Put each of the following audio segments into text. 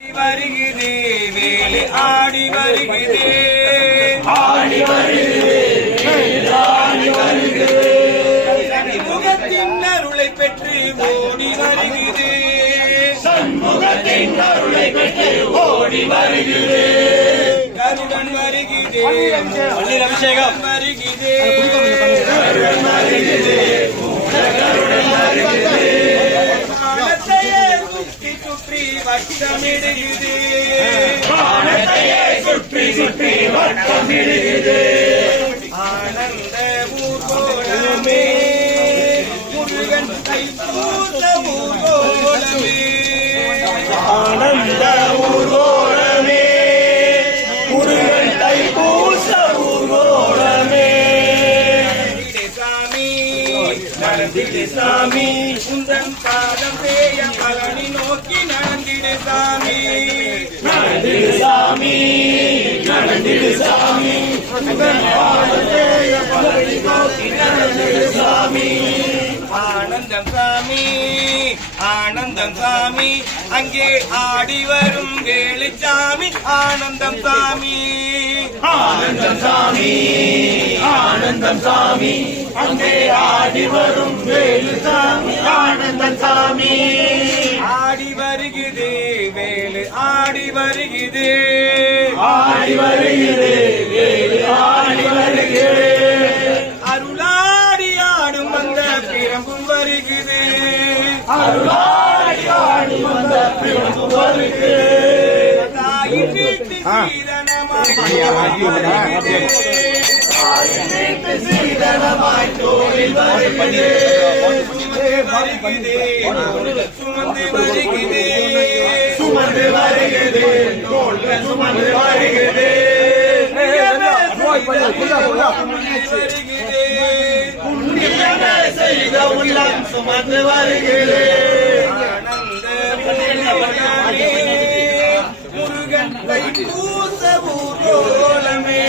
வருகுதே வேலு ஆடி வருகுதே ஆடி வருகிறே ஆடி வருகிறே. முகத்தின் அருளை பெற்று ஓடி வருகுதே சண்முகத்தின் அருளை பெற்று ஓடி வருகிறே. கருடன் வருகுதே பள்ளியில் அபிஷேகம் வருகுதே வானத்தையே சுற்றி வட்டமிடுகுதே வானத்தையே சுற்றி சுற்றி வட்டமிடுகிறே நடந்திடு சாமி. உந்தன் பாதம் தேய பழனி நோக்கி நடந்திடு சாமி. நடந்திடு சாமி நடந்திடு சாமி. நடந்திடு சாமி. ஆனந்தம் சாமி ஆனந்தம் சாமி. அங்கே ஆடி வரும் வேலுச்சாமி ஆனந்தம் சாமி. ஆனந்தம் சாமி ஆனந்தம் சாமி. அங்கே ஆடி வரும் வேலு சாமி ஆனந்தம் சாமி. ஆடி வருகுதே வேலு ஆடி வருகுதே ஆடி வருகிறே சீதனமாய் தோழில் வருகிறே சுமந்து வருகுதே சுமந்து வருகிறே தோல்கள் சுமந்து வருகிறே புண்ணியமே செய்த உள்ளம் சுமந்து வருகிறே முருகன் தைப்பூச ஊர்வலமே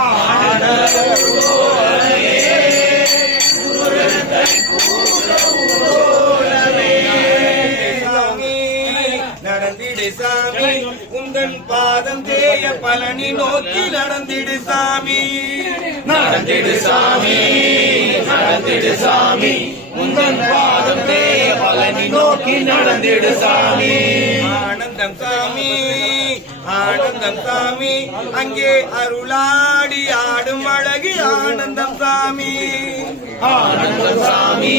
ஆடவோ பழனி நோக்கி நடந்திடு சாமி. நடந்திடு சாமி நடந்திடு சாமி. உந்தன் பாதம் தேய பழனி நோக்கி நடந்திடு சாமி. ஆனந்தம் சாமி ஆனந்தம் சாமி. அங்கே அருளாடி ஆடும் அழகு ஆனந்தம் சாமி. ஆனந்தம் சாமி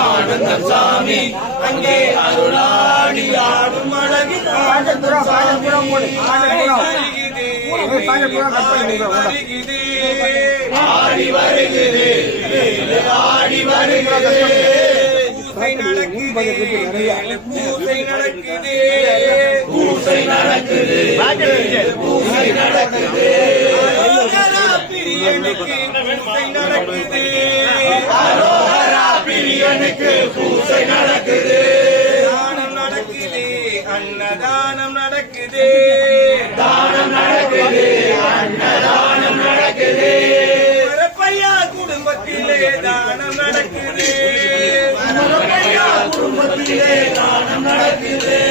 ஆனந்தம் சாமி. அங்கே அருளாடி ஆடும் அழகி ஆனந்தம் சாமி வருகுதே, வருகுதே. ஆடி வருகிறே வேலு ஆடி வருகிறே பூசை நடக்குது. பூசை நடக்குது. பூசை நடக்குது. பூசை நடக்குது. அரோகரா பிரியனுக்கு பூசை நடக்குது. அரோகரா பிரியனுக்கு பூசை நடக்குது. தானம் நடக்குது அன்னதானம் நடக்குது. தானம் நடக்குது அன்னதானம் நடக்குது. பரப்பையா குடும்பத்திலே தானம் நடக்குது. குடும்பத்திலே தானம் நடக்குது.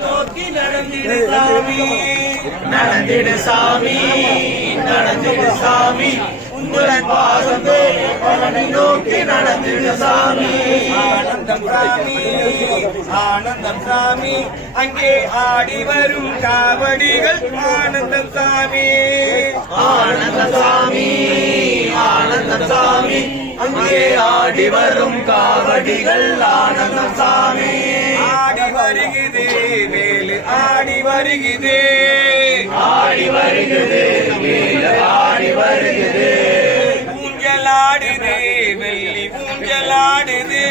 நோக்கி நடந்திடு சாமி நடந்திடு சாமி நடந்திடு சாமி உங்கள் பாதம் பழனி நோக்கி நடந்திடு சாமி ஆனந்தம் சாமி ஆனந்தம் சாமி அங்கே ஆடி வரும் காவடிகள் ஆனந்தம் சாமி ஆனந்த சாமி ஆனந்த சாமி அங்கே ஆடி வரும் காவடிகள் ஆனந்த சாமி ஆடி வருகுதே வேலு ஆடி வருகுதே. ஆடி வருகிறது வேலு ஆடி வருகிறது ஊஞ்சலாடுதே வெள்ளி ஊஞ்சலாடுதே.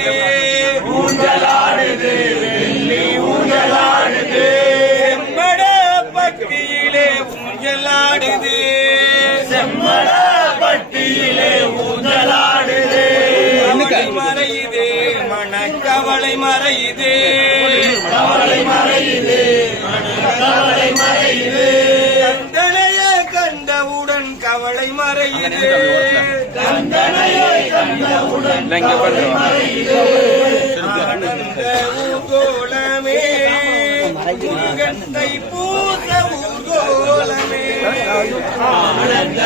ஊஞ்சலாடுது வெள்ளி ஊஞ்சலாடுது. செம்பட பட்டியிலே ஊஞ்சலாடுதே. செம்மட பட்டியிலே கவலை மறையுது. கவலை மறையுது. கவலை மறையுது. கந்தனைய கண்டவுடன் கவலை மறையுது. கந்தனையை கண்டவுடன் கவலை மறையுது. ஊர்கோலமே. முருகன் தை பூச ஊர்கோலமே.